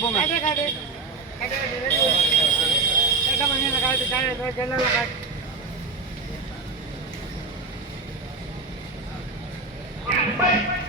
போ மேலே அந்த அதான்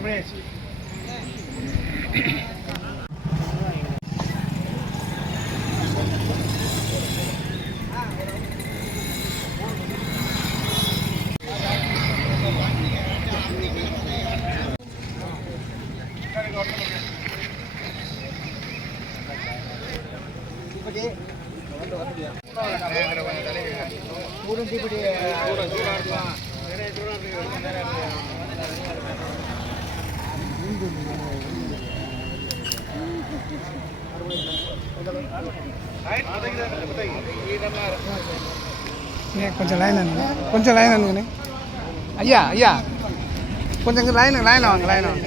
இதை பாரு நோக்கு தரேன் இதை எடுத்து நீங்க எடுத்து போங்க கொஞ்சம் லைன் அனுங்க கொஞ்சம் லைன் அனுங்கண்ணே ஐயா ஐயா. கொஞ்சம் லைன் லைன் வாங்க லைன் வாங்க.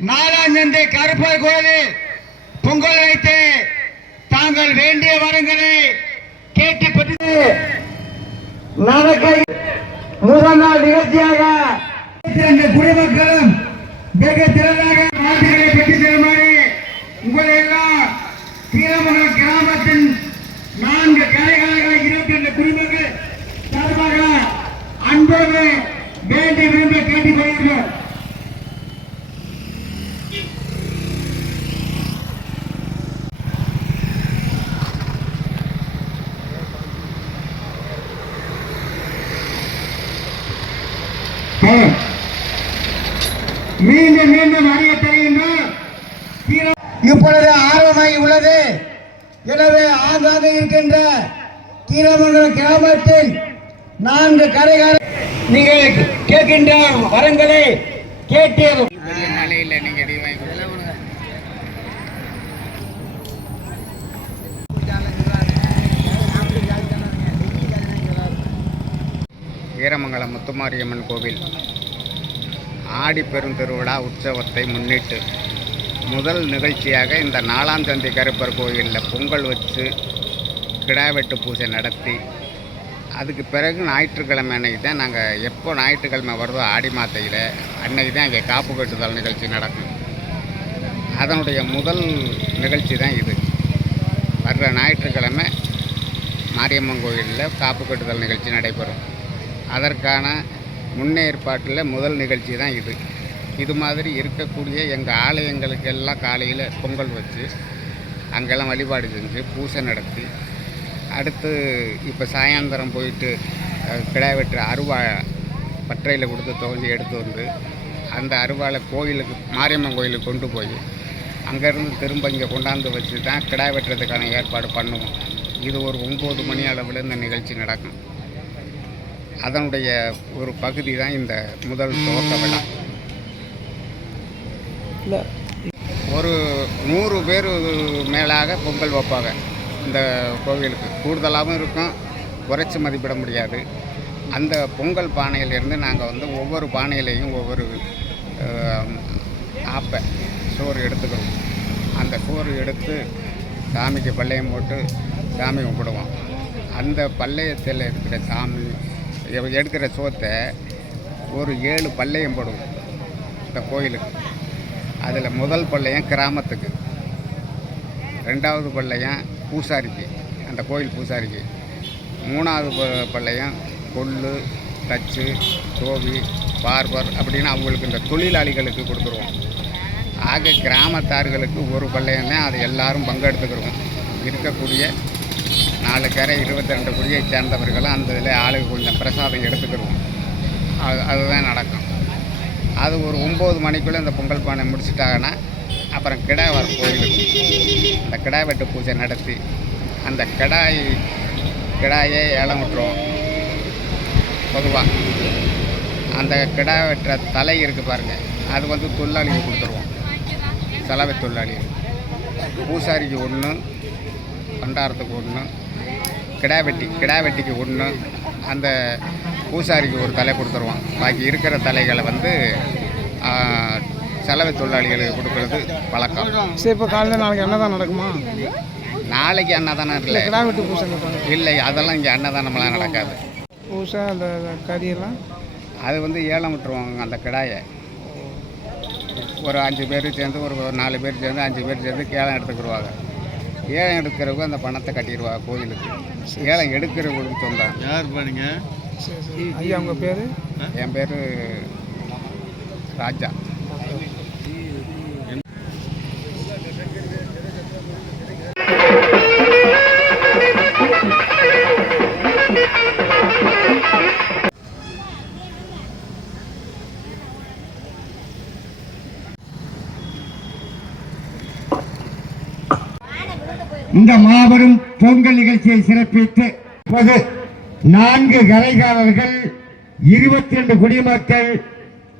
நாலாஞ்சந்தை கருப்பர் கோயிலில் பொங்கல் வைத்து தாங்கள் வேண்டிய வரங்களை கேட்டு பெற்று நடக்க முதல் நாள் நிகழ்ச்சியாக இந்த குடிமக்களும் வெகு திறனாக வாழ்த்துக்களை பெற்று செல்லுமாறு உங்களை எல்லாம் கீரமங்கலம் கிராமத்தின் நான்கு கலைகாலங்களை இருபத்தி ரெண்டு குடிமக்கள் எனவே ஆங்காக இருக்கின்ற கீரமங்கலம் கிராமத்தில் நான்கு கரைகால நீங்கள் கேட்கின்ற வரங்களை கேட்டு வீரமங்கலம் முத்துமாரியம்மன் கோவில். ஆடி பெருந்திருவிழா உற்சவத்தை முன்னிட்டு முதல் நிகழ்ச்சியாக இந்த நாலாம் கருப்பர் கோயிலில் பொங்கல் வச்சு கிடா வெட்டு பூஜை நடத்தி அதுக்கு பிறகு ஞாயிற்றுக்கிழமை அன்னைக்கு தான் நாங்கள் எப்போ ஞாயிற்றுக்கிழமை வருதோ ஆடி மாத்தையில் அன்னைக்கு தான் இங்கே காப்பு கட்டுதல் நிகழ்ச்சி நடக்கும். அதனுடைய முதல் நிகழ்ச்சி தான் இது. வர்ற ஞாயிற்றுக்கிழமை மாரியம்மன் கோயிலில் காப்பு கட்டுதல் நிகழ்ச்சி நடைபெறும். அதற்கான முன்னேற்பாட்டில் முதல் நிகழ்ச்சி தான் இது. இது மாதிரி இருக்கக்கூடிய எங்கள் ஆலயங்களுக்கு எல்லாம் காலையில் பொங்கல் வச்சு அங்கெல்லாம் வழிபாடு செஞ்சு பூஜை நடத்தி அடுத்து இப்போ சாயந்தரம் போயிட்டு கிடா வெட்டுற அருவா பற்றையில் கொடுத்து துவஞ்சி எடுத்து வந்து அந்த அருவாளை கோயிலுக்கு மாரியம்மன் கோயிலுக்கு கொண்டு போய் அங்கேருந்து திரும்ப இங்கே கொண்டாந்து வச்சு தான் கிடா வெட்டுறதுக்கான ஏற்பாடு பண்ணுவோம். இது ஒரு ஒம்பது மணி அளவில் இந்த நிகழ்ச்சி நடக்கும். அதனுடைய ஒரு பகுதி தான் இந்த முதல் துவக்க விழா. இல்லை. ஒரு நூறு பேர் மேலாக பொங்கல் வைப்பாங்க இந்த கோவிலுக்கு. கூடுதலாகவும் இருக்கும் குறைச்சி மதிப்பிட முடியாது. அந்த பொங்கல் பானையிலேருந்து நாங்கள் வந்து ஒவ்வொரு பானையிலையும் ஒவ்வொரு ஆப்பை சோறு எடுத்துக்கிறோம். அந்த சோறு எடுத்து சாமிக்கு பள்ளையம் போட்டு சாமி கும்பிடுவோம். அந்த பள்ளையத்தில் இருக்கிற சாமி எடுக்கிற சோத்தை ஒரு ஏழு பள்ளையம் போடுவோம். இந்த கோயிலுக்கு அதில் முதல் பள்ளையம் கிராமத்துக்கு. ரெண்டாவது பள்ளையம் பூசாரிக்கு அந்த கோயில் பூசாரிக்கு. மூணாவது ப- பள்ளையம் கொள்ளு தச்சு தோவி பார்பர் அப்படின்னு அவங்களுக்கு இந்த தொழிலாளிகளுக்கு கொடுத்துருவோம். ஆக கிராமத்தார்களுக்கு ஒரு பள்ளையம் தான் அது எல்லாரும் பங்கெடுத்துக்கிறோம் இருக்கக்கூடிய நாலு கரை இருபத்தி ரெண்டு குடியை சேர்ந்தவர்களும் அந்த இதில் ஆளுக்கு கொஞ்சம் பிரசாதம் எடுத்துக்கிடுவோம் அது அதுதான் நடக்கும். அது ஒரு ஒம்பது மணிக்குள்ளே இந்த பொங்கல் பானை முடிச்சிட்டாங்கன்னா அப்புறம் கிடா வர கோயிலுக்கு அந்த கிடா வெட்டு பூஜை நடத்தி அந்த கிடாய் கிடாயை ஏலம் விட்டுருவோம். பொதுவாக அந்த கிடா வெட்டுற தலை இருக்குது பாருங்கள் அது வந்து தொழிலாளிக்கு கொடுத்துருவோம். செலவை தொழிலாளி. பூசாரிக்கு ஒன்று பண்டாரத்துக்கு ஒன்று கிடா வெட்டி கிடா வெட்டிக்கு ஒன்று அந்த பூசாரிக்கு ஒரு தலை கொடுத்துருவோம் பாக்கி இருக்கிற தலைகளை வந்து சலவை தொழிலாளிகளுக்கு கொடுக்கறது பழக்கம் சரி இப்போ காலையில் நாளைக்கு அன்னதானம் நடக்குமா? நாளைக்கு அன்னதானம் இல்லை. கிடா வெட்டு பூசை இல்லை அதெல்லாம் இங்கே அன்னதானம்லாம் நடக்காது. பூசை அந்த கறியெல்லாம்? அது வந்து ஏலம் விட்டுருவாங்க அந்த கிடாயை. ஒரு அஞ்சு பேர் சேர்ந்து ஒரு ஒரு நாலு பேர் சேர்ந்து அஞ்சு பேர் சேர்ந்து ஏலம் எடுத்துக்கிடுவாங்க ஏலம் எடுக்கிறவங்க அந்த பணத்தை கட்டிடுவாங்க கோயிலுக்கு ஏலம் எடுக்கிறவங்களுக்கு சொந்தம். யார் பண்ணீங்க ஐயா உங்கள் பேர்? என் பேர் ராஜா. இந்த மாபெரும் பொங்கல் நிகழ்ச்சியை சிறப்பித்து நான்கு கரைகாரர்கள் இருபத்தி ரெண்டு குடிமக்கள்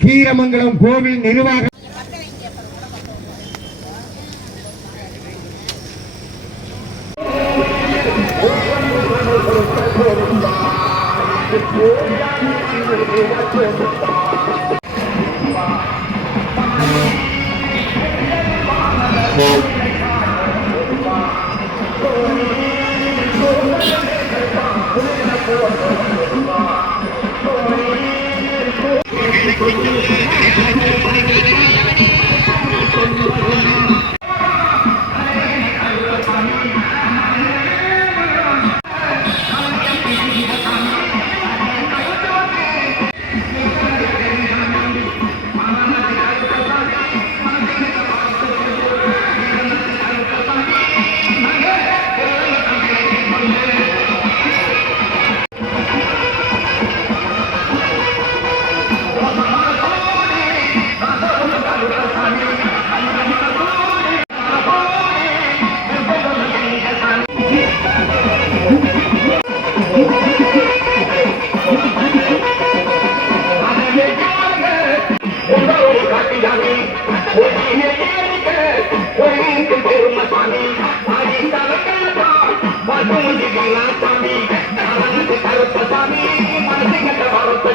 கீரமங்கலம் கோவில் நிர்வாக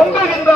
பொங்குகின்ற